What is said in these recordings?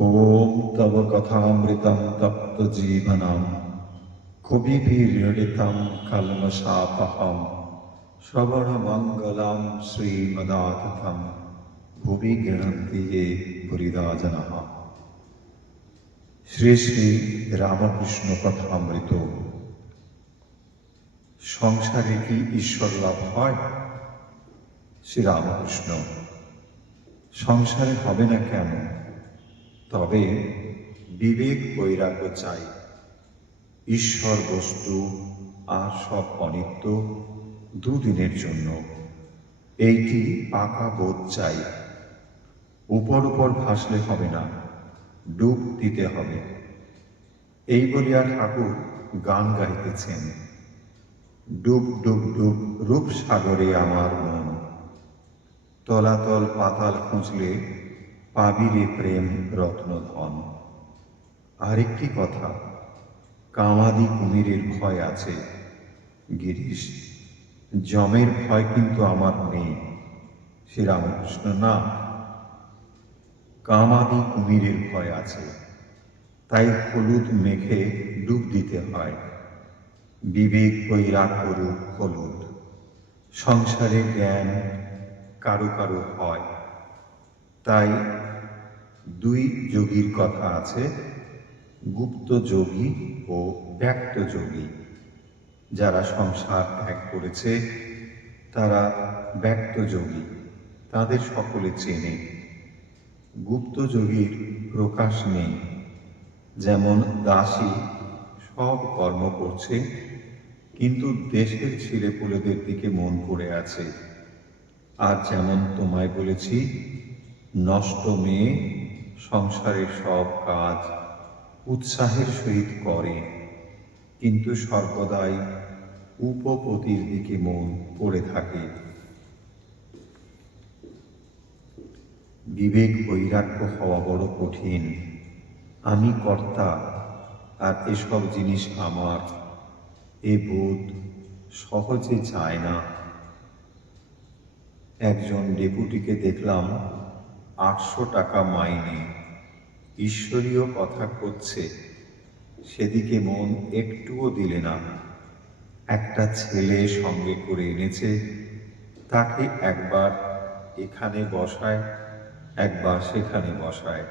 ॐ तव कथामृतं तप्तजीवनं कविभिर्यडितं कल्मषापहं श्रवणमङ्गलं श्रीमदातथं ভুবি গৃহন্তি এ পরিদাজনः শ্রী শ্রী রামকৃষ্ণ কথামৃত সংসারে কি ঈশ্বর লাভ হয় শ্রী রামকৃষ্ণ সংসারে হবে না কেন তবে বিবেক বৈরাগ্য চাই। ঈশ্বর বস্তু আর সব অনিত্য দুদিনের জন্য। এইটি পাকা বোধ চাই। উপর উপর ভাসলে হবে না, ডুব দিতে হবে। এই বলিয়া ঠাকুর গান গাইতেছেন। ডুব ডুব ডুব রূপ সাগরে আমার মন। তলাতল পাতাল খুঁজলে পাবিরে প্রেম রত্নধন। আরেকটি কথা, কামাদি কুমিরের ভয় আছে। গিরিশ জমের ভয় কিন্তু আমার নেই। শ্রীরামকৃষ্ণ, না। কামাদি কুমিরের ভয় আছে। তাই হলুদ মেঘে ডুব দিতে হয়। বিবেক বৈরাগ করুক হলুদ। সংসারে জ্ঞান কারও কারও হয়। তাই দুই যোগীর কথা আছে, গুপ্ত যোগী ও ব্যক্ত যোগী। যারা সংসার ত্যাগ করেছে, তারা ব্যক্ত যোগী, তাদের সকলে চেনে। গুপ্ত যোগীর প্রকাশ নেই। যেমন দাসী সব কর্ম করছে, কিন্তু দেশের ছেলেপুলেদের দিকে মন পড়ে আছে। আর যেমন তোমায় বলেছি, নষ্ট মেয়ে সংসারের সব কাজ উৎসাহের সহিত করে। কিন্তু সর্বদাই উপপতির দিকে মন পড়ে থাকে। বিবেক বৈরাগ্য হওয়া বড় কঠিন। আমি কর্তা, আর এসব জিনিস আমার। এ বোধ সহজে যায় না। একজন ডেপুটিকে দেখলাম আটশো টাকা মাইনে। ঈশ্বরীয় কথা করছে সেদিকে মন একটুও দিলে না। একটা ছেলে সঙ্গে করে এনেছে। তাকে একবার এখানে বসায়, একবার সেখানে বসায়।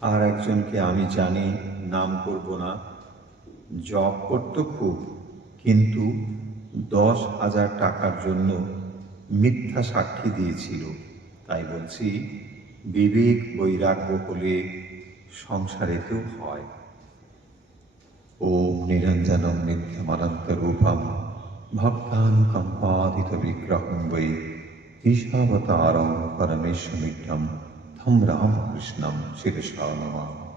আর একজনকে আমি জানি, নাম করব না। জব করতো খুব, কিন্তু দশ হাজার টাকার জন্য মিথ্যা সাক্ষী দিয়েছিল। তাই বলছি বিবেক, বৈরাগ্য হলে সংসারেতেও হয়। ওম নিরঞ্জনম ভক্তানুকম্পাদিত বিগ্রহম বৈ পরমেশ্বমিত্যম থম রামকৃষ্ণম শিরসা নমঃ।